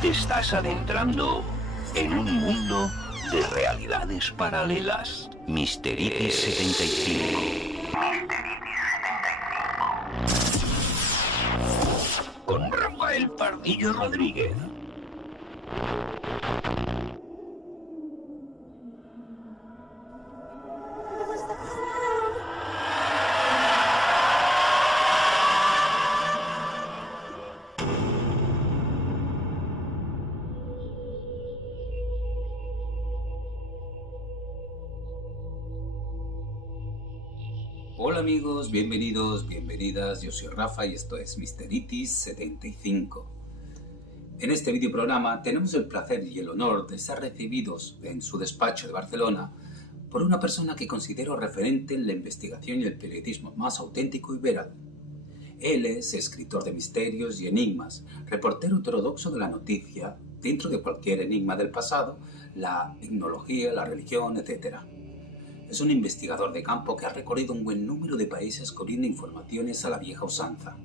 Te estás adentrando en un mundo de realidades paralelas. Mysteritis 75. Con Rafael Pardillo Rodríguez. Hola amigos, bienvenidos, bienvenidas, yo soy Rafa y esto es Mysteritis 75. En este videoprograma tenemos el placer y el honor de ser recibidos en su despacho de Barcelona por una persona que considero referente en la investigación y el periodismo más auténtico y veraz. Él es escritor de misterios y enigmas, reportero heterodoxo de la noticia, dentro de cualquier enigma del pasado, la etnología, la religión, etc. Es un investigador de campo que ha recorrido un buen número de países corriendo informaciones a la vieja usanza.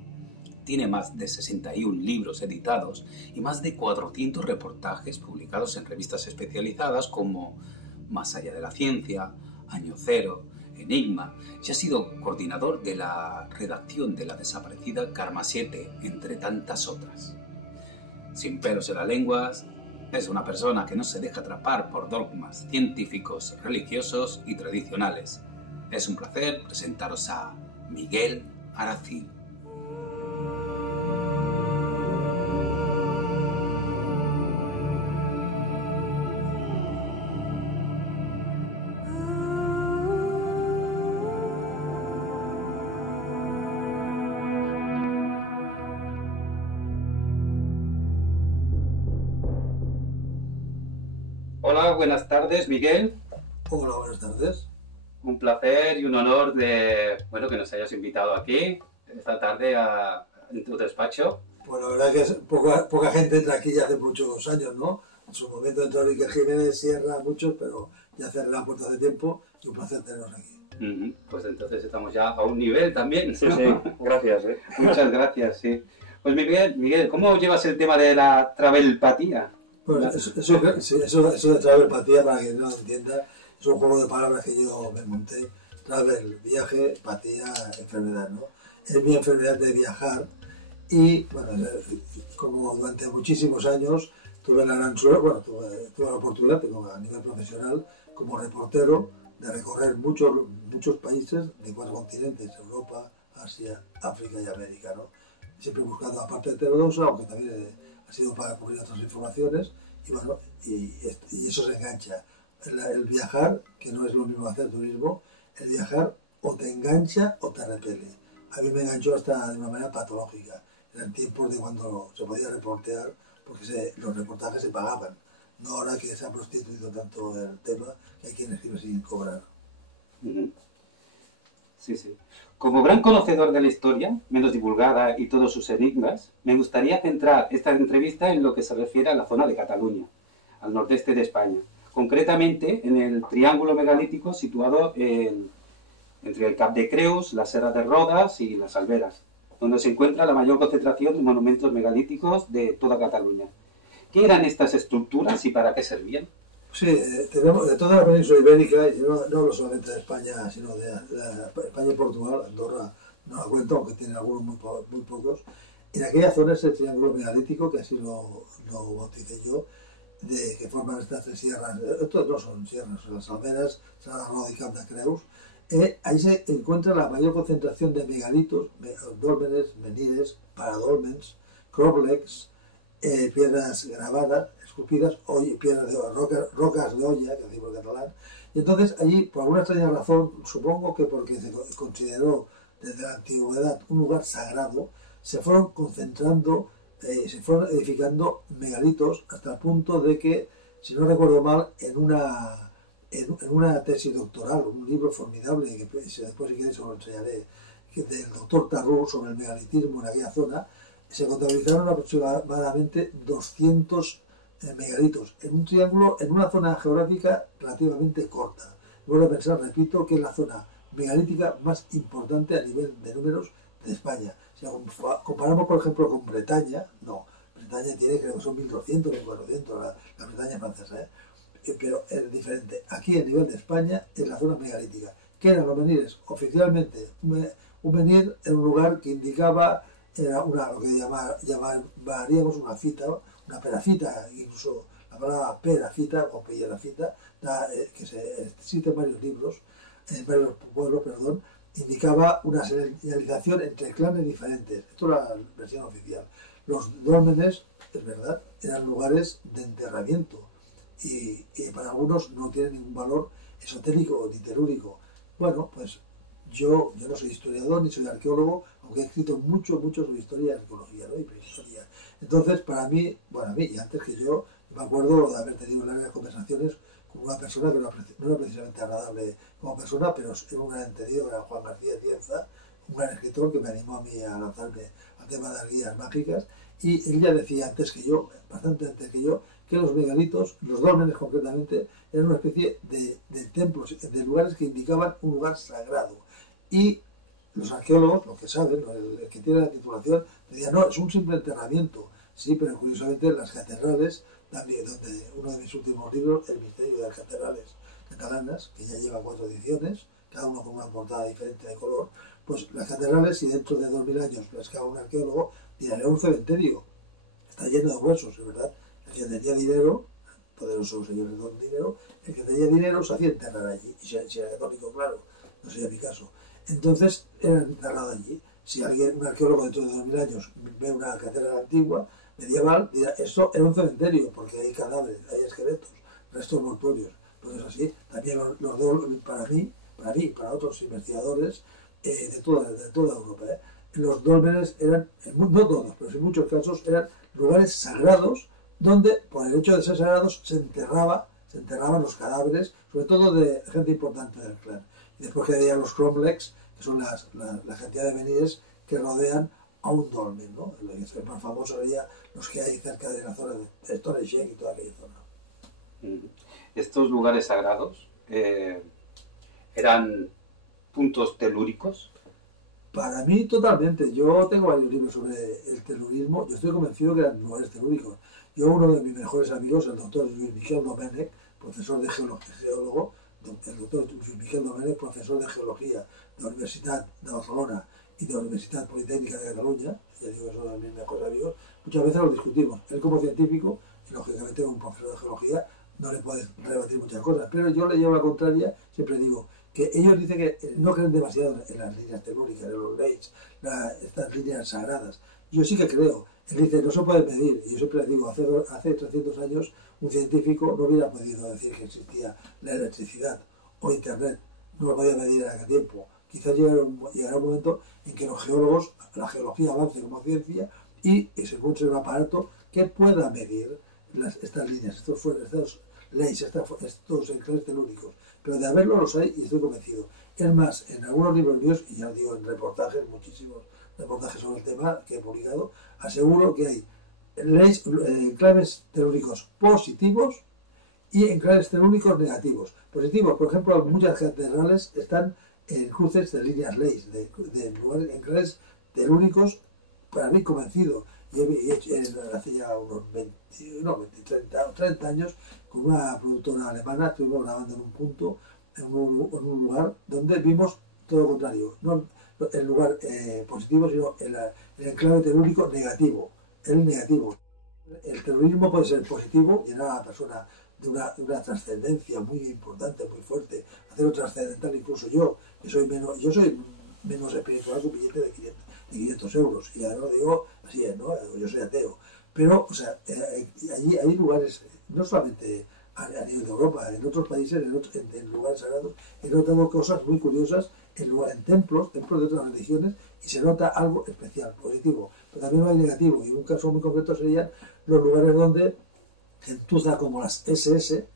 Tiene más de 61 libros editados y más de 400 reportajes publicados en revistas especializadas como Más allá de la ciencia, Año Cero, Enigma, y ha sido coordinador de la redacción de la desaparecida Karma 7, entre tantas otras. Sin pelos en la lengua, es una persona que no se deja atrapar por dogmas científicos, religiosos y tradicionales. Es un placer presentaros a Miguel Aracil. Hola, buenas tardes, Miguel. Hola, buenas tardes. Un placer y un honor que nos hayas invitado aquí esta tarde en tu despacho. Pues la verdad que poca gente entra aquí ya hace muchos años, ¿no? En su momento entró Iker Jiménez, Sierra, muchos, pero ya cerré la puerta hace tiempo y un placer tenernos aquí. Pues entonces estamos ya a un nivel también, ¿no? Sí, gracias. Muchas gracias, sí. Pues Miguel, ¿cómo llevas el tema de la travelpatía? Bueno, eso de travelpatía, para quien no lo entienda, es un juego de palabras que yo me monté. Travel, viaje, patía, enfermedad, ¿no? Es mi enfermedad de viajar y, bueno, como durante muchísimos años tuve la gran suerte, bueno, tuve la oportunidad, a nivel profesional, como reportero, de recorrer muchos países de 4 continentes, Europa, Asia, África y América, ¿no? Siempre buscando la parte heterodoxa, aunque también ha sido para cubrir otras informaciones, y bueno, y eso se engancha. El viajar, que no es lo mismo hacer turismo, el viajar o te engancha o te repele. A mí me enganchó hasta de una manera patológica. Eran tiempos de cuando se podía reportear, porque los reportajes se pagaban. No ahora que se ha prostituido tanto el tema, que hay quien escribe sin cobrar. Sí, sí. Como gran conocedor de la historia, menos divulgada y todos sus enigmas, me gustaría centrar esta entrevista en lo que se refiere a la zona de Cataluña, al nordeste de España. Concretamente, en el triángulo megalítico situado entre el Cap de Creus, la Serra de Rodas y las Alberas, donde se encuentra la mayor concentración de monumentos megalíticos de toda Cataluña. ¿Qué eran estas estructuras y para qué servían? Sí, tenemos de toda la península ibérica, y no hablo solamente de España, sino de España y Portugal. Andorra no la cuento, aunque tiene algunos muy pocos. En aquella zona es el triángulo megalítico, que así lo bauticé yo, que forman estas 3 sierras. Estos no son sierras, son las Alberas, Serra de Roda y Cap de Creus. Ahí se encuentra la mayor concentración de megalitos, dólmenes, menires, paradólmens, croblecs, piedras grabadas, esculpidas, piedras de rocas de olla, que decimos en catalán. Y entonces allí, por alguna extraña razón, supongo que porque se consideró desde la antigüedad un lugar sagrado, se fueron concentrando, se fueron edificando megalitos hasta el punto de que, si no recuerdo mal, en una tesis doctoral, un libro formidable, que después si queréis os lo enseñaré, del doctor Tarrú sobre el megalitismo en aquella zona, se contabilizaron aproximadamente 200 megalitos en un triángulo, en una zona geográfica relativamente corta. Vuelvo a pensar, repito, que es la zona megalítica más importante a nivel de números de España. Si comparamos, por ejemplo, con Bretaña, no, Bretaña tiene, creo que son 1.200 o 1.400, la Bretaña francesa, pero es diferente. Aquí, a nivel de España, es la zona megalítica. ¿Qué eran los menires? Oficialmente, un menhir era un lugar que indicaba, era lo que llamaríamos una fita, una perafita, incluso la palabra perafita o pellerafita, que existen varios libros, en varios pueblos, perdón, indicaba una señalización entre clanes diferentes. Esto es la versión oficial. Los dólmenes, es verdad, eran lugares de enterramiento y para algunos no tienen ningún valor esotérico ni telúrico. Bueno, pues yo no soy historiador ni soy arqueólogo, aunque he escrito mucho sobre historia y arqueología, ¿no? Y prehistoria. Entonces, para mí, y antes que yo, me acuerdo de haber tenido largas conversaciones con una persona que no era precisamente agradable como persona, pero era un gran entendido, era Juan García Cienza, un gran escritor que me animó a mí a lanzarme al tema de las guías mágicas, y él ya decía antes que yo, bastante antes que yo, que los megalitos, los dólmenes concretamente, eran una especie de templos, de lugares que indicaban un lugar sagrado. Y los arqueólogos, los que saben, el que tiene la titulación, decían, no, es un simple enterramiento. Sí, pero curiosamente las catedrales, también, donde uno de mis últimos libros, El misterio de las catedrales catalanas, que ya lleva 4 ediciones, cada uno con una portada diferente de color, pues las catedrales, si dentro de 2000 años las excava un arqueólogo, dirá, era un cementerio, está lleno de huesos, es verdad. El que tenía dinero, poderosos señores con dinero, el que tenía dinero se hacía enterrar allí, y si era católico, claro, no sería mi caso. Entonces, era enterrado allí. Si un arqueólogo dentro de 2000 años ve una catedral antigua, medieval, dirá, esto era un cementerio, porque hay cadáveres, hay esqueletos, restos mortuorios. Pues es así. También para mí, para otros investigadores de toda Europa, los dólmenes eran, no todos, pero en muchos casos, eran lugares sagrados donde, por el hecho de ser sagrados, se enterraban los cadáveres, sobre todo de gente importante del clan. Y después quedarían los cromlechs, que son la cantidad de menires que rodean a un dolmen, ¿no? El más famoso sería los que hay cerca de la zona de Stonehenge y toda aquella zona. Estos lugares sagrados eran puntos telúricos. Para mí, totalmente. Yo tengo varios libros sobre el telurismo. Yo estoy convencido que eran lugares telúricos. Uno de mis mejores amigos, el doctor Luis Miquel Domènech, profesor de geólogo, el doctor Luis Miquel Domènech, profesor de geología de la Universidad de Barcelona y de la Universidad Politécnica de Cataluña, ya digo, son de mis mejores amigos, muchas veces lo discutimos. Él como científico, y lógicamente como profesor de geología, no le puedes rebatir muchas cosas, pero yo le llevo la contraria, siempre digo, que ellos dicen que no creen demasiado en las líneas telúricas, en los leis, estas líneas sagradas. Yo sí que creo. Él dice, no se puede medir. Y yo siempre le digo, hace 300 años un científico no hubiera podido decir que existía la electricidad o Internet. No lo podía medir en aquel tiempo. Quizás llegará un momento en que los geólogos, la geología avance como ciencia y se encuentre un aparato que pueda medir estas líneas, estos leis, estos enclaves telúricos. Pero de haberlo los hay y estoy convencido. Es más, en algunos libros míos, y ya lo digo en reportajes, muchísimos reportajes sobre el tema que he publicado, aseguro que hay enclaves telúricos positivos y enclaves telúricos negativos. Positivos, por ejemplo, muchas catedrales están en cruces de líneas leis, de lugares, enclaves telúricos, para mí convencido. Y hace ya unos 30 años, con una productora alemana, estuvimos grabando en un punto, en un lugar donde vimos todo lo contrario. No el lugar positivo, sino el enclave telúrico negativo. El negativo. El terrorismo puede ser positivo, llenar a la persona de una trascendencia muy importante, muy fuerte, hacerlo trascendental. Incluso yo soy menos espiritual que un billete de 500 euros, y además digo, así es, ¿no? Yo soy ateo. Pero, o sea, allí hay lugares, no solamente a nivel de Europa, en otros países, en lugares sagrados, he notado cosas muy curiosas en templos de otras religiones, y se nota algo especial, positivo. Pero también hay negativo, y en un caso muy concreto serían los lugares donde gentuza como las SS,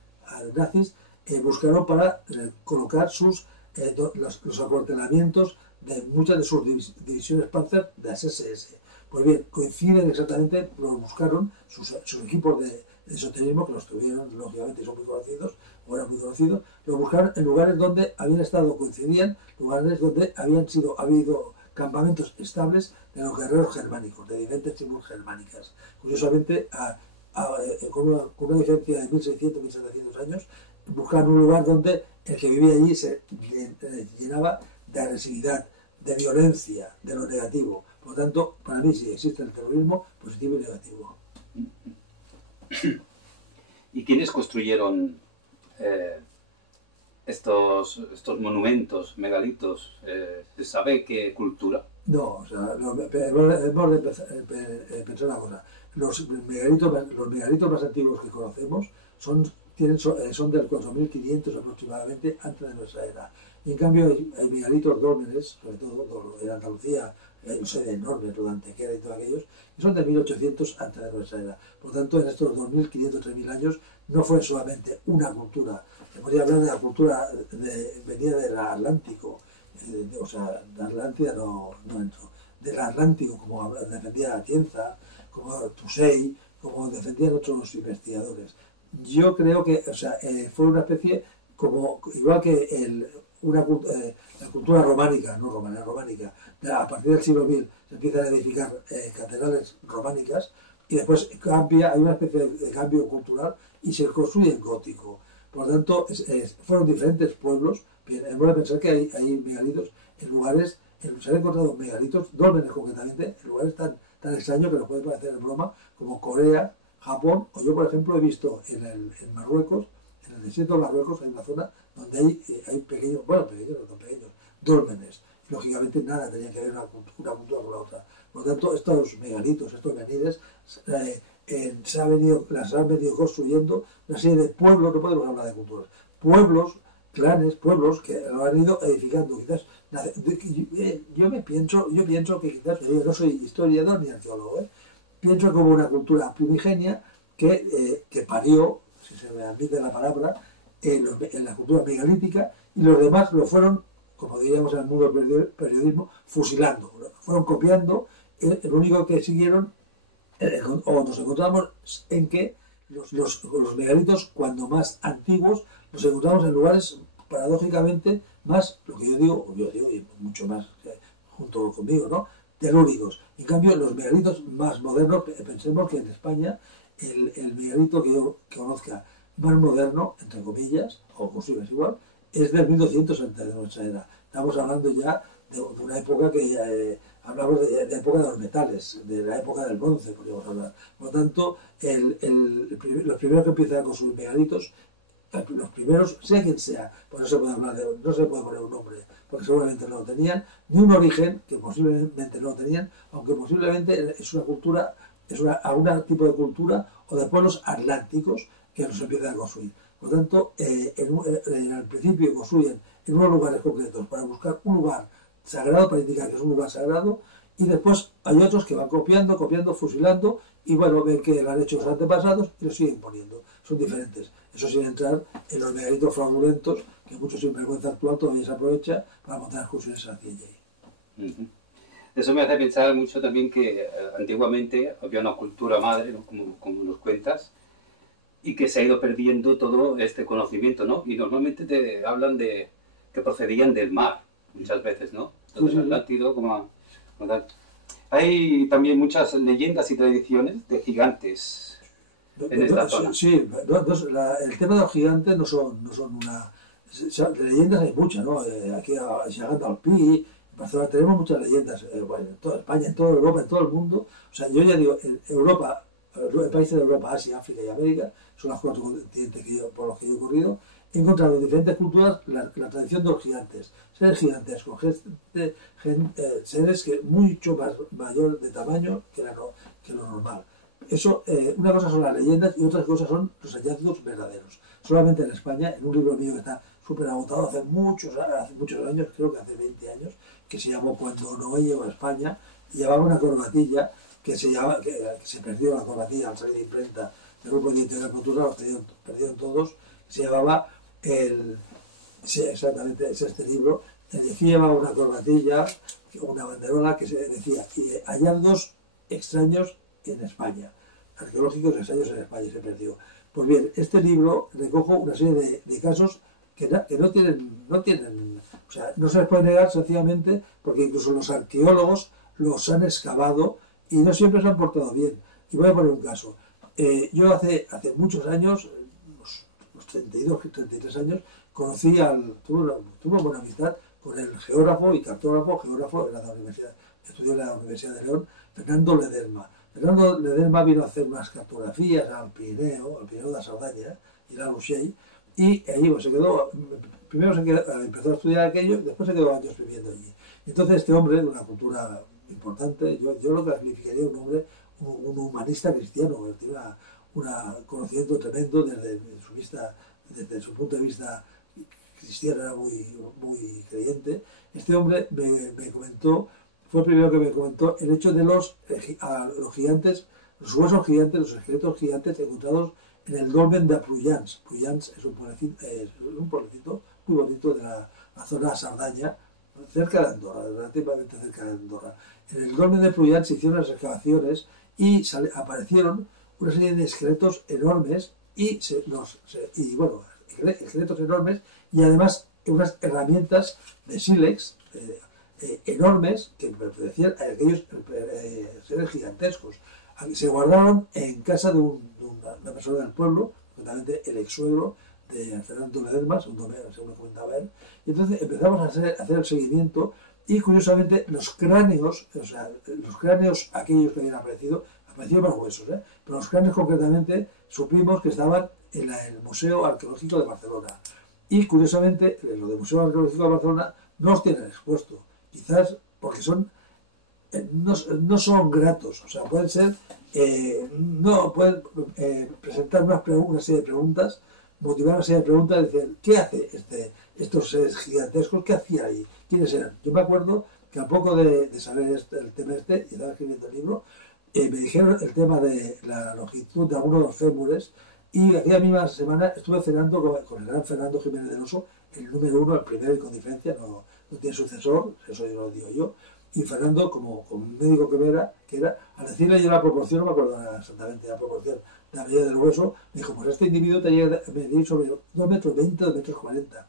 nazis, buscaron para colocar los acuartelamientos de muchas de sus divisiones Panzer de las SS. Pues bien, coinciden exactamente, los buscaron, sus equipos de esoterismo, que los tuvieron, lógicamente, y son muy conocidos, o eran muy conocidos, los buscaron en lugares donde habían estado, coincidían, lugares donde había habido campamentos estables de los guerreros germánicos, de diferentes tribus germánicas. Curiosamente, con una diferencia de 1600, 1700 años, buscaban un lugar donde el que vivía allí se llenaba de agresividad, de violencia, de lo negativo. Por lo tanto, para mí sí existe el terrorismo positivo y negativo. ¿Y quiénes construyeron estos monumentos, megalitos? ¿Se sabe qué cultura? No, o sea, hemos de pensar una cosa. Los megalitos más antiguos que conocemos son del 4500 aproximadamente antes de nuestra era. Y en cambio hay megalitos dólmenes, sobre todo en Andalucía, hay una serie enorme, lo de Antequera y todos aquellos, que son de 1800 antes de nuestra era. Por tanto, en estos 2500, 3000 años no fue solamente una cultura. Se podría hablar de la cultura venida del Atlántico, o sea, de Atlántida no entró, del Atlántico, como defendía Atienza, como Tusey, como defendían otros investigadores. Yo creo que, o sea, fue una especie como, igual que la cultura románica, no romana, románica, a partir del siglo 1000 se empiezan a edificar catedrales románicas y después hay una especie de cambio cultural y se construye en gótico. Por lo tanto, fueron diferentes pueblos. Bien, hemos de pensar que hay megalitos en lugares, se han encontrado megalitos, dólmenes concretamente, en lugares tan extraños que nos puede parecer en broma, como Corea, Japón, o yo por ejemplo he visto en Marruecos, en el desierto de Marruecos hay una zona donde hay pequeños, no tan pequeños, dólmenes. Lógicamente nada tenía que ver una cultura con la otra. Por lo tanto, estos megalitos, estos menides, las han venido construyendo una serie de pueblos, no podemos hablar de culturas, pueblos, clanes, pueblos que lo han ido edificando. Quizás yo pienso que quizás, yo no soy historiador ni arqueólogo, pienso como una cultura primigenia que parió, si se me admite la palabra, en la cultura megalítica, y los demás lo fueron, como diríamos en el mundo del periodismo, fusilando, fueron copiando. Lo único que siguieron, o nos encontramos en que los megalitos, cuando más antiguos, los encontramos en lugares, paradójicamente, más, lo que yo digo y mucho más junto conmigo, ¿no?, telúricos. En cambio, los megalitos más modernos, pensemos que en España el megalito que yo conozca más moderno, entre comillas, o posible es igual, es del 1200 antes de nuestra era. Estamos hablando ya de una época que hablamos de época de los metales, de la época del bronce, podríamos hablar. Por lo tanto, los primeros que empiezan a construir megalitos, los primeros, sea quien sea, pues no se puede poner un nombre, porque seguramente no lo tenían, ni un origen, que posiblemente no lo tenían, aunque posiblemente es una cultura, algún tipo de cultura o de pueblos atlánticos que nos empiezan a construir. Por lo tanto, al principio construyen en unos lugares concretos para buscar un lugar sagrado, para indicar que es un lugar sagrado, y después hay otros que van copiando, fusilando, y bueno, ven que lo han hecho los antepasados y lo siguen poniendo. Son diferentes. Eso sin entrar en los megalitos fraudulentos, que mucho sinvergüenza actual todavía se aprovecha para montar excursiones a ciencia. Eso me hace pensar mucho también que antiguamente había una cultura madre, ¿no?, como nos cuentas, y que se ha ido perdiendo todo este conocimiento, ¿no? Y normalmente te hablan de que procedían del mar, muchas veces, ¿no? Entonces, el Atlántico, como tal. Hay también muchas leyendas y tradiciones de gigantes en esta zona. Sí, el tema de los gigantes no son una... De leyendas hay muchas, ¿no? Aquí llegando al Pi, en Barcelona tenemos muchas leyendas, bueno, en toda España, en toda Europa, en todo el mundo. O sea, yo ya digo, en Europa, países de Europa, Asia, África y América, son los 4 continentes por los que yo he corrido, he encontrado en diferentes culturas la tradición de los gigantes, seres gigantescos, seres que mucho más mayor de tamaño que lo normal. Eso, una cosa son las leyendas y otras cosas son los hallazgos verdaderos. Solamente en España, en un libro mío que está súper agotado hace muchos años, creo que hace 20 años, que se llamó Cuando Noé llegó a España, y llevaba una corbatilla que se perdió la corbatilla al salir de imprenta del grupo de editorial Cultura, los perdieron todos, se llamaba exactamente, es este libro, en el que llevaba una corbatilla, una banderola que se decía hallazgos extraños en España, arqueológicos extraños en España, y se perdió. Pues bien, este libro recoge una serie de casos que no tienen, o sea, no se les puede negar sencillamente porque incluso los arqueólogos los han excavado y no siempre se han portado bien. Y voy a poner un caso. Yo hace muchos años, unos 32, 33 años, tuve una buena amistad con el geógrafo y cartógrafo, era de la universidad, estudió en la Universidad de León, Fernando Ledesma. Fernando Ledesma vino a hacer unas cartografías al Pirineo de la Sardaña y la Luxey, y ahí pues, se quedó, empezó a estudiar aquello, después se quedó años viviendo allí. Y entonces este hombre, de una cultura importante, yo lo calificaría un hombre, un humanista cristiano, que tiene un conocimiento tremendo desde su punto de vista cristiano, era muy creyente. Este hombre me comentó, fue el primero que me comentó el hecho de los gigantes, los huesos gigantes, los esqueletos gigantes encontrados en el dolmen de Prullans. Prullans es un pueblecito muy bonito de la zona Sardaña, cerca de Andorra, relativamente cerca de Andorra. En el dolmen de Prullans se hicieron las excavaciones y aparecieron una serie de esqueletos enormes esqueletos enormes y además unas herramientas de sílex enormes que pertenecían a aquellos seres gigantescos. Se guardaron en casa de una persona del pueblo, concretamente el ex-suegro de Fernando Ledesma, según me comentaba él, y entonces empezamos a hacer el seguimiento y curiosamente los cráneos aquellos que habían aparecido más huesos, pero los cráneos concretamente supimos que estaban en el Museo Arqueológico de Barcelona. Y curiosamente, lo del Museo Arqueológico de Barcelona no los tienen expuestos, quizás porque no son gratos, o sea, pueden ser, pueden presentar una serie de preguntas, motivar una serie de preguntas, decir, ¿qué hace estos seres gigantescos? ¿Qué hacía ahí? ¿Quiénes eran? Yo me acuerdo que a poco de saber el tema y estaba escribiendo el libro, me dijeron el tema de la longitud de algunos de los fémures, y aquella misma semana estuve cenando con el gran Fernando Jiménez del Oso, el número 1, el primero y con diferencia, no tiene sucesor, eso yo lo digo yo, y Fernando, como médico que era, al decirle yo la proporción, no me acuerdo exactamente la proporción de la medida del hueso, me dijo, pues este individuo te llega a medir sobre 2,20 metros, 2,40 metros.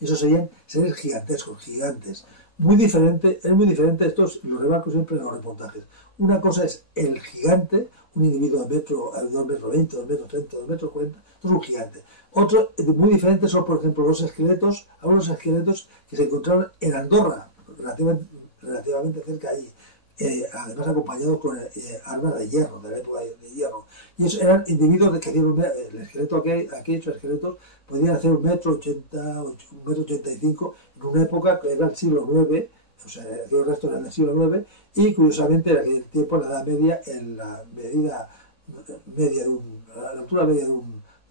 Esos serían seres gigantescos, gigantes. Es muy diferente, estos los remarco siempre en los reportajes. Una cosa es el gigante, un individuo de 2,20 metros, 2,30 metros, 2,40 metros, esto es un gigante. Otro, muy diferente, son, por ejemplo, algunos esqueletos que se encontraron en Andorra, relativamente cerca ahí, además acompañados con armas de hierro, de la época de hierro. Y esos eran individuos que hacían el esqueleto aquellos esqueletos podían hacer 1,80 m, 1,85 m, en una época que era el siglo IX, o sea, aquellos restos eran del siglo IX, y curiosamente en aquel tiempo la edad media, la altura media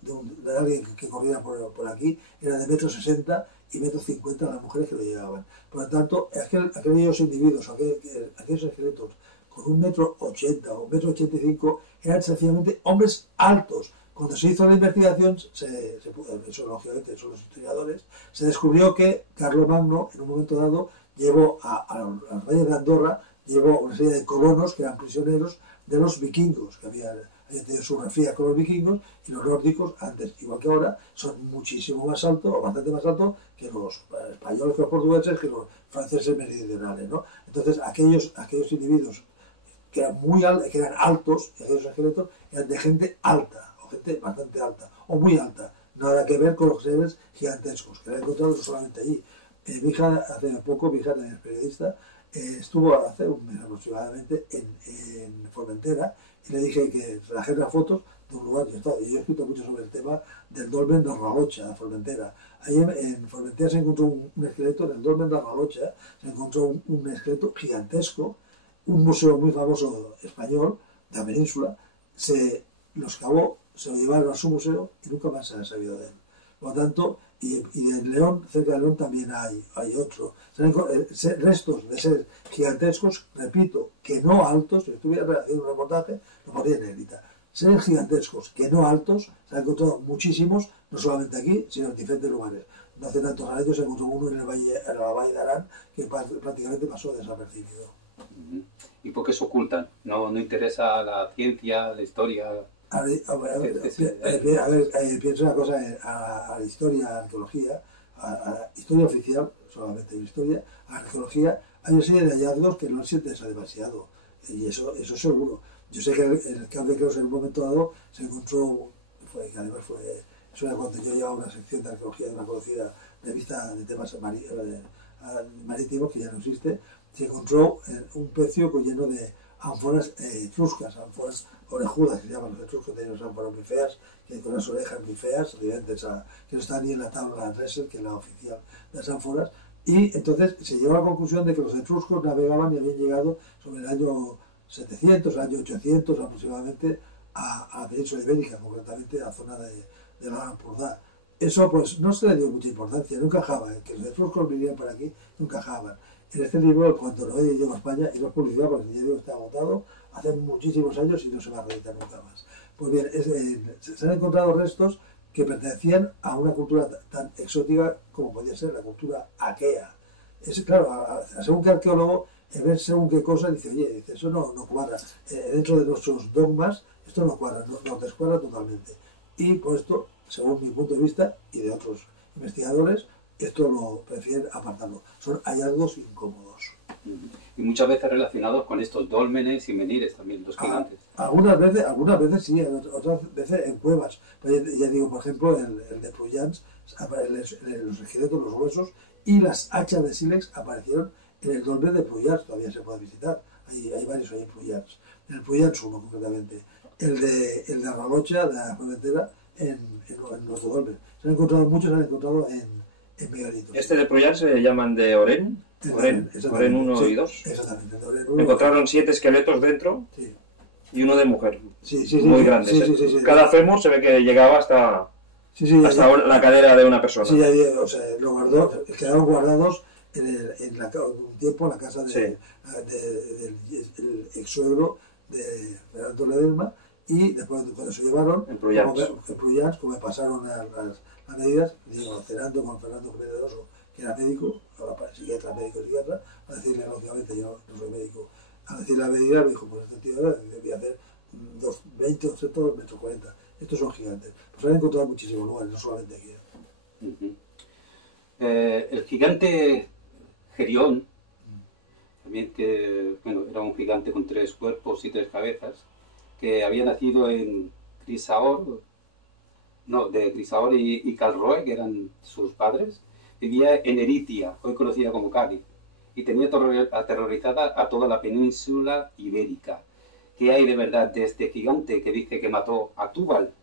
de alguien que corriera por aquí era de 1,60 m y 1,50 m las mujeres que lo llevaban. Por lo tanto, aquellos individuos, aquellos esqueletos con 1,80 m o 1,85 m eran sencillamente hombres altos. Cuando se hizo la investigación, eso lógicamente son los historiadores, se descubrió que Carlomagno en un momento dado llevó a los reyes de Andorra, llevó una serie de colonos que eran prisioneros de los vikingos, que habían tenido su refría con los vikingos, y los nórdicos, antes, igual que ahora, son muchísimo más altos, o bastante más altos, que los españoles, que los portugueses, que los franceses meridionales, ¿no? Entonces, aquellos individuos que eran altos, y aquellos esqueletos, eran de gente alta, o gente bastante alta, o muy alta, nada que ver con los seres gigantescos, que la he encontrado no solamente allí. Mi hija, hace poco, mi hija también es periodista, estuvo hace un mes aproximadamente en Formentera, y le dije que trajera fotos de un lugar que estaba. Y yo he escrito mucho sobre el tema del dolmen de Arralocha, de Formentera. Ahí en Formentera se encontró un esqueleto, en el dolmen de Arralocha se encontró un esqueleto gigantesco, un museo muy famoso español, de la península, lo excavó, se lo llevaron a su museo y nunca más se ha sabido de él. Por lo tanto, y en León, cerca de León también hay otro. Restos de seres gigantescos, repito, que no altos, si estuviera haciendo un reportaje, lo pondría en negrita. Seres gigantescos, que no altos, se han encontrado muchísimos, no solamente aquí, sino en diferentes lugares. No hace tantos años se encontró uno en la Valle de Arán, que prácticamente pasó desapercibido. ¿Y por qué se ocultan? ¿No interesa la ciencia, la historia? Pienso una cosa, a la historia, a la arqueología, a la historia oficial, solamente hay historia, a la arqueología, hay una serie de hallazgos que no se interesa demasiado, y eso seguro. Yo sé que el Cap de Creus en un momento dado se encontró, que además eso era cuando yo llevaba una sección de arqueología de una conocida revista de temas marítimos, que ya no existe, se encontró un pecio lleno de ánforas etruscas, ánforas orejudas, que se llaman los etruscos, de los ánforas muy feas, que con las orejas muy feas, evidentes que no están ni en la tabla Dresser, que es la oficial de las ánforas, y entonces se llegó a la conclusión de que los etruscos navegaban y habían llegado sobre el año 700, el año 800 aproximadamente, a la península ibérica, concretamente a la zona de la Ampurdá. Eso pues no se le dio mucha importancia, no encajaba, que los etruscos vinieran para aquí, no encajaban. En este libro, cuando Noé llegó a España, y no es publicidad porque el libro está agotado hace muchísimos años y no se va a reeditar nunca más. Pues bien, se han encontrado restos que pertenecían a una cultura tan exótica como podía ser la cultura aquea. Claro, según que arqueólogo, ver según qué cosa, dice, oye, eso no cuadra. Dentro de nuestros dogmas, esto no cuadra, nos descuadra totalmente. Y por esto, según mi punto de vista y de otros investigadores, esto lo prefieren apartarlo. Son hallazgos incómodos. Y muchas veces relacionados con estos dólmenes y menires también, los gigantes. Algunas veces sí, otras veces en cuevas. Ya digo, por ejemplo, el de Prullans, los esqueletos, los huesos y las hachas de sílex aparecieron en el dolmen de Prullans, todavía se puede visitar. Hay varios ahí en Prullans. En el Prullans 1, concretamente. El de la Rocha, de la Formentera, en nuestro dolmen. Muchos se han encontrado en megalitos. Este de Prullans se llaman de Oren. Oren 1 y 2. Exactamente, de Oren 1. Encontraron 7 esqueletos dentro, sí, y uno de mujer. Muy grandes. Sí. Cada fémur se ve que llegaba hasta la cadera de una persona. Sí, o sea, quedaron guardados un tiempo en la casa del ex suegro de Fernando Ledesma, y después cuando se llevaron en Prullans, como me pasaron las medidas, digo, cenando con Fernando Pedroso, que era médico, ahora psiquiatra, a decirle, lógicamente, yo no soy médico, a decirle la medida, me dijo, pues este tío debía hacer 20 o 2 metros 40. Estos son gigantes. Pues han encontrado muchísimos lugares, no solamente aquí. El gigante Gerión, también que era un gigante con 3 cuerpos y 3 cabezas, que había nacido en Crisaor y Calroe, que eran sus padres. Vivía en Eritia, hoy conocida como Cádiz, y tenía aterrorizada a toda la península ibérica. ¿Qué hay de verdad de este gigante que dice que mató a Túbal?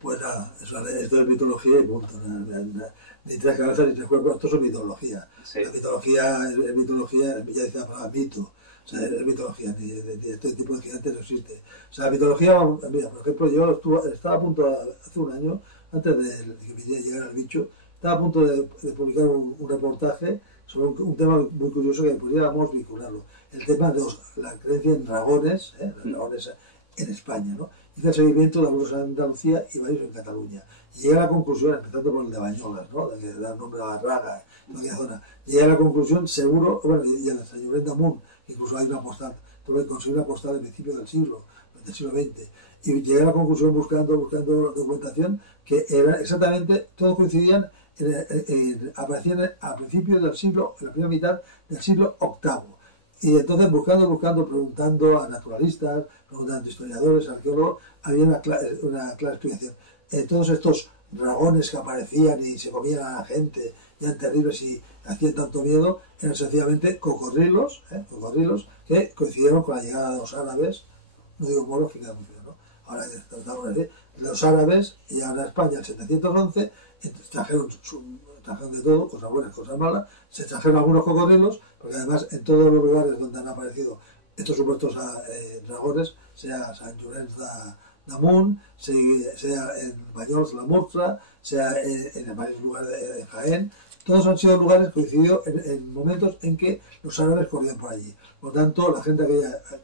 Pues nada, esto es mitología y punto. Ni 3 cabezas ni 3 cuerpos, esto es mitología. Sí. La mitología es mitología, ya dice la palabra mito. O sea, es mitología, de este tipo de gigantes no existe. O sea, la mitología, mira, por ejemplo, yo estaba a punto, hace un año, antes de que viniera a llegar al bicho, estaba a punto de publicar un reportaje sobre un tema muy curioso que podríamos vincularlo. El tema de la creencia en dragones, dragones en España, ¿no? Hice el seguimiento de algunos en Andalucía y varios en Cataluña. Y llegué a la conclusión, empezando por el de Bañolas, ¿no? De que da nombre a la Raga, en aquella zona. Llegué a la conclusión, seguro, bueno, y en el San Llorent d'Amunt, incluso hay una postal, tuve que conseguir una postal del principio del siglo XX. Y llegué a la conclusión buscando documentación que era exactamente, todos coincidían, aparecían a principios del siglo, en la primera mitad del siglo VIII. Y entonces buscando, preguntando a naturalistas, preguntando a historiadores, arqueólogos, había una clara explicación. Todos estos dragones que aparecían y se comían a la gente, ya eran terribles y hacían tanto miedo, eran sencillamente cocodrilos que coincidieron con la llegada de los árabes, no digo moros, que queda muy feo, ¿no? Ahora tratamos de decir, los árabes llegaron a España en 711, trajeron de todo, cosas buenas, cosas malas, se trajeron algunos cocodrilos, porque además en todos los lugares donde han aparecido estos supuestos dragones, sea San Llorenç d'Amunt, sea en Banyoles, la Murtra, sea en varios lugares de Jaén, todos han sido lugares coincididos en momentos en que los árabes corrían por allí. Por lo tanto, la gente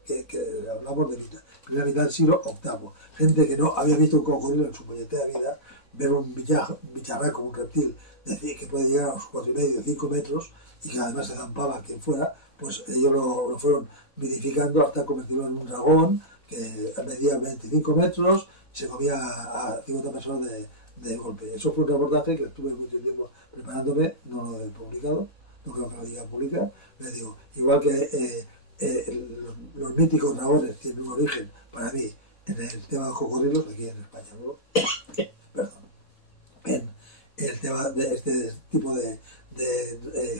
que hablamos de primera mitad del siglo VIII, gente que no había visto un cocodrilo en su puñetera vida, ver un bicharraco, un reptil, decir que puede llegar a los 4,5 o 5 metros y que además se zampaba a quien fuera, pues ellos lo fueron mitificando hasta convertirlo en un dragón que medía 25 metros y se comía a 50 personas de golpe. Eso fue un reportaje que estuve mucho tiempo preparándome, no lo he publicado, no creo que lo llegue a publicar, pero digo, igual que los míticos dragones tienen un origen, para mí, en el tema de los cocodrilos, aquí en España, ¿no? Perdón, en el tema de este tipo de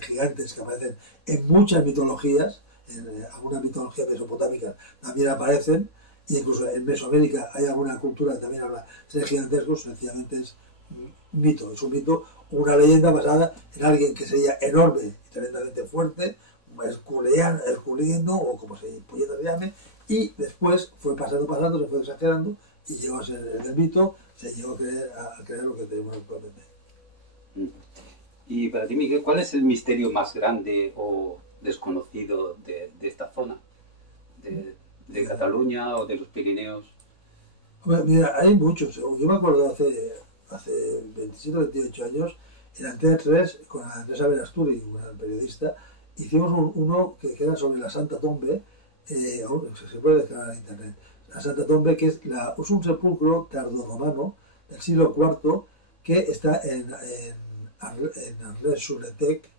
gigantes que aparecen en muchas mitologías, en algunas mitologías mesopotámicas también aparecen, y incluso en Mesoamérica hay alguna cultura que también habla de gigantescos, sencillamente es un mito, una leyenda basada en alguien que sería enorme y tremendamente fuerte, herculeano o como se llame, y después fue pasando, se fue exagerando y llegó a ser el mito, se llegó a crear lo que tenemos actualmente. Y para ti, Miguel, ¿cuál es el misterio más grande o desconocido de esta zona? ¿De Cataluña o de los Pirineos? Bueno, mira, hay muchos. Yo me acuerdo hace 27 o 28 años, en Antena 3, con Andrés Averasturi, un periodista, hicimos uno que era sobre la Santa Tombe, se puede descargar en internet. La Santa Tombe, que es un sepulcro tardorromano del siglo IV, que está en Arles-sur-le-Tec,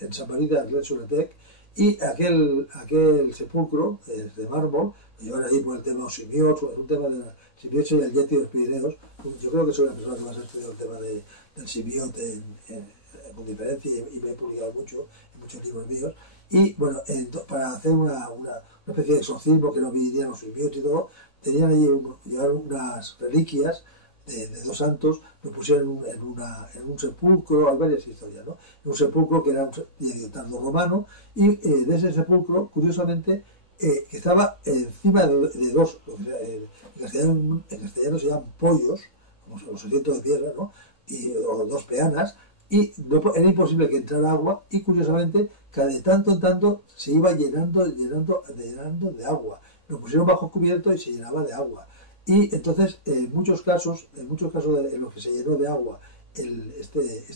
en San Marí de Arles-sur-le-Tec, y aquel sepulcro es de mármol, lo llevan ahí por el tema de los simiots, es un tema de la simiosis y el yeti de los Pirineos. Yo creo que soy la persona que más ha estudiado el tema del simiote con diferencia, y me he publicado mucho en muchos libros míos. Y bueno, para hacer una especie de exorcismo que no vinieran los simiotes y todo, tenían allí llevaron unas reliquias de dos santos, lo pusieron en un sepulcro, hay varias historias, ¿no? En un sepulcro que era un tardorromano, y de ese sepulcro, curiosamente, que estaba encima de dos, en castellano se llaman pollos, como los asientos de piedra, ¿no? O dos peanas, y era imposible que entrara agua, y curiosamente, cada de tanto en tanto se iba llenando de agua. Lo pusieron bajo cubierto y se llenaba de agua. Y entonces, en muchos casos en los que se llenó de agua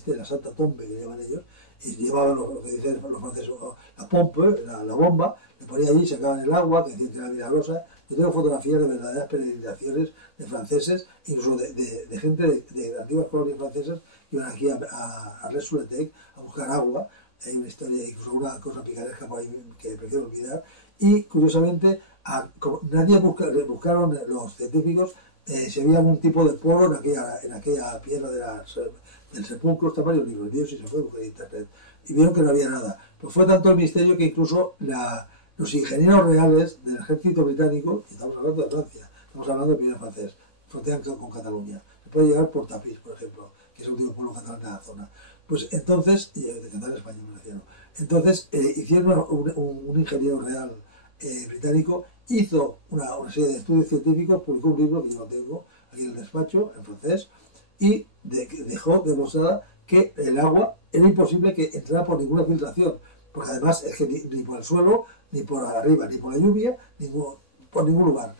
la Santa Tombe que llaman ellos, y llevaban lo que dicen los franceses, la pompe, la bomba, le ponían allí, sacaban el agua, que decían que era milagrosa. Yo tengo fotografías de verdaderas peregrinaciones de franceses, incluso de gente de antiguas colonias francesas, que iban aquí a Arles-sur-le-Tec a buscar agua. Hay una historia, incluso una cosa picaresca por ahí que prefiero olvidar. Y curiosamente, nadie buscaron los científicos si había algún tipo de poro en aquella piedra del sepulcro. Está varios libros míos y se puede buscar en internet, y vieron que no había nada. Pues fue tanto el misterio que incluso los ingenieros reales del ejército británico, y estamos hablando de Francia, estamos hablando del Pirineo francés, frontera con Cataluña, se puede llegar por Tapís, por ejemplo, que es el último pueblo catalán de la zona. Pues entonces, de catalán español me decían, entonces hicieron un ingeniero real británico, hizo una serie de estudios científicos, publicó un libro que yo lo tengo aquí en el despacho, en francés, y dejó demostrada que el agua era imposible que entrara por ninguna filtración, porque además es que ni por el suelo, ni por arriba, ni por la lluvia, por ningún lugar.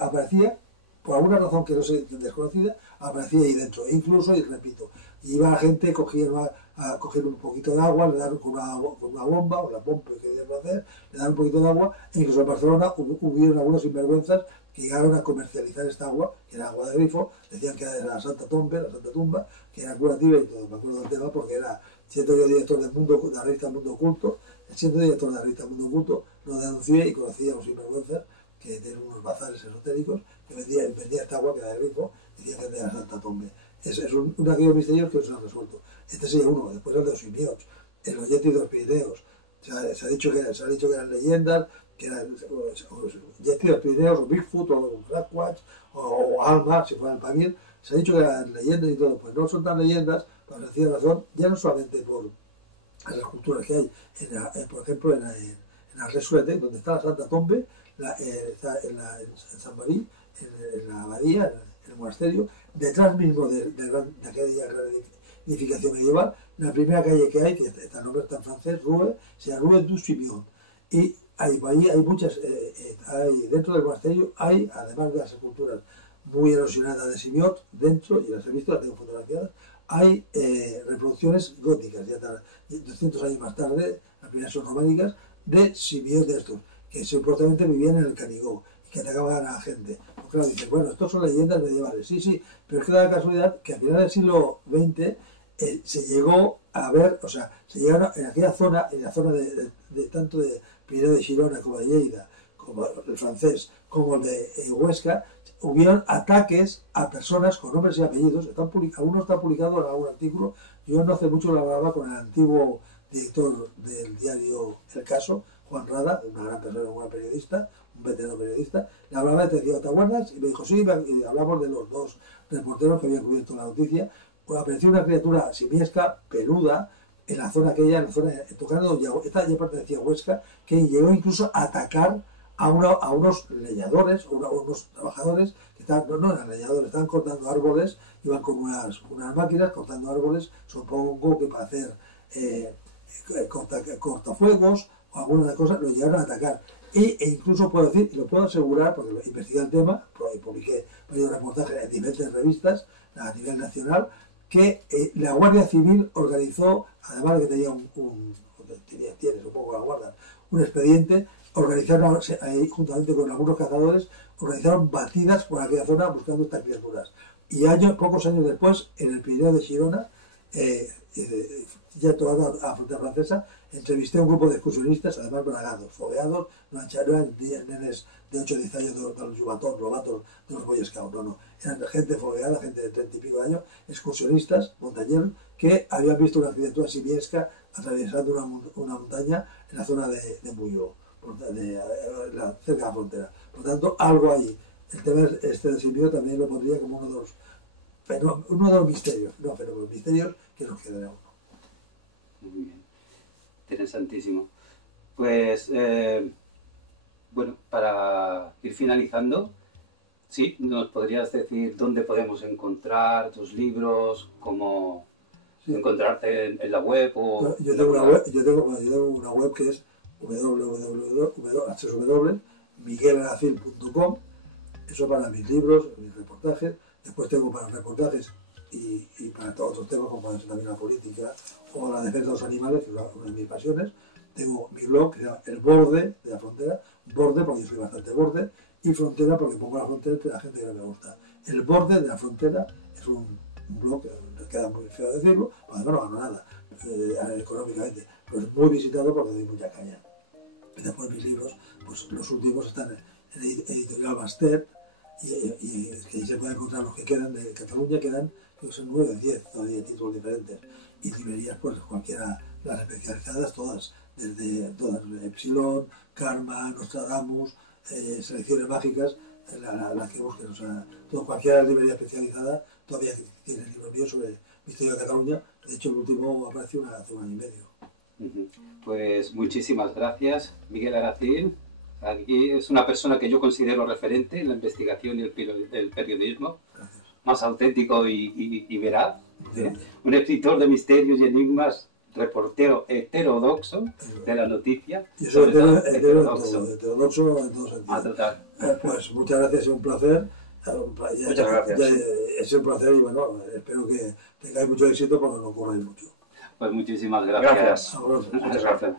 Aparecía, por alguna razón que no sé, desconocida, aparecía ahí dentro. E incluso, y repito, iba la gente, cogía a coger un poquito de agua, le daban con una bomba, o la pompa que querían hacer, le daban un poquito de agua, e incluso en Barcelona hubieron algunos sinvergüenzas que llegaron a comercializar esta agua, que era agua de grifo, decían que era la Santa Tumba, que era curativa y todo. Me acuerdo del tema porque siendo yo director de la revista Mundo Oculto, lo denuncié y conocí a los sinvergüenzas que tienen unos bazares esotéricos que vendía esta agua que era de grifo, decían que era la Santa Tumba. Es uno de aquellos misterios que no se han resuelto. Este sería uno. Después el de los simiots, los yetis de los Pirineos. Se ha dicho que eran leyendas, que eran yetis de los Pirineos, o Bigfoot, o Sasquatch, o Alma, si fuera el Pamir. Se ha dicho que eran leyendas y todo. Pues no son tan leyendas, por sencilla razón, ya no solamente por las esculturas que hay, por ejemplo, en Arles-sur-le-Tec, donde está la Santa Tombe, está en San Marí, en la abadía, en el monasterio, detrás mismo de aquella gran edificación medieval, la primera calle que hay, que está el nombre está en francés, se llama Rue du Simion. Y hay muchas, dentro del monasterio hay, además de las esculturas muy erosionadas de Simiot, dentro, y las he visto, las tengo fotografiadas, hay reproducciones góticas, ya 200 años más tarde, las primeras son románicas, de Simiot de estos, que supuestamente vivían en el Canigó, que atacaban a gente. Pues claro, dices, bueno, estos son leyendas medievales, sí, pero es que da la casualidad que al final del siglo XX se llegó a ver, o sea, se llegaron en aquella zona, en la zona de tanto de Pirineo de Girona como de Lleida, como el francés, como el de Huesca, hubieron ataques a personas con nombres y apellidos. Algunos están publicados en algún artículo. Yo no hace mucho lo hablaba con el antiguo director del diario El Caso, Juan Rada, una gran persona, un gran periodista, un veterano periodista. Le hablaba y te decía, ¿te acuerdas? Y me dijo, sí, y hablamos de los dos reporteros que habían cubierto la noticia. Pues apareció una criatura simiesca, peluda, en la zona aquella, en la zona tocando, esta ya pertenecía a Huesca, que llegó incluso a atacar a unos leñadores, a unos trabajadores que no eran leñadores, estaban cortando árboles, iban con unas máquinas cortando árboles, supongo que para hacer cortafuegos o alguna cosa, lo llegaron a atacar. E incluso puedo decir, y lo puedo asegurar, porque investigué el tema, y publiqué varios reportajes en diferentes revistas a nivel nacional, que la Guardia Civil organizó, además de que tenía tiene supongo que la guardan, un expediente, organizaron ahí, juntamente con algunos cazadores, organizaron batidas por aquella zona buscando estas criaturas. Y pocos años después, en el Pirineo de Girona, ya tomando a la frontera francesa, entrevisté a un grupo de excursionistas, además bragados, fogueados, no eran nenes de 8 o 10 años de los lobatos de los Boy Scouts, no, eran gente fogueada, gente de 30 y pico de años, excursionistas, montañeros, que habían visto una criatura simiesca atravesando una montaña en la zona de Muyó, cerca de la frontera. Por lo tanto, algo ahí. El tema este del simio también lo pondría como uno de los misterios, misterios que nos quedan a uno. Muy bien, interesantísimo. Pues, bueno, para ir finalizando, sí, ¿nos podrías decir dónde podemos encontrar tus libros, cómo encontrarte en la web? Yo tengo una web que es www.miguelaracil.com. Eso para mis libros, mis reportajes. Después tengo para reportajes y para todos otros temas, como puede ser también la política o la defensa de los animales, que es una de mis pasiones. Tengo mi blog que se llama El Borde de la Frontera, borde porque yo soy bastante borde, y frontera porque pongo la frontera entre la gente que no me gusta. El Borde de la Frontera es un blog que queda muy feo decirlo, además no gano nada económicamente, pero es muy visitado porque doy mucha caña. Y después mis libros, pues los últimos están en Editorial Bastet, y que ahí se pueden encontrar los que quedan de Cataluña, quedan, creo que son 9, 10 todavía títulos diferentes, y librerías, pues cualquiera, las especializadas, todas, desde Epsilon, Karma, Nostradamus, Selecciones Mágicas, la que busquen, o sea, cualquier librería especializada todavía tiene libros míos sobre Misterio de Cataluña. De hecho, el último apareció hace un año y medio. Pues muchísimas gracias, Miguel Aracil. Aquí es una persona que yo considero referente en la investigación y el periodismo. Gracias. Más auténtico y veraz. Un escritor de misterios y enigmas, reportero heterodoxo de la noticia. Yo soy heterodoxo en todos sentidos. Total. Pues muchas gracias, es un placer. Muchas gracias. Es un placer y bueno, espero que tengáis mucho éxito porque no corráis mucho. Pues muchísimas gracias. Gracias. Muchas gracias.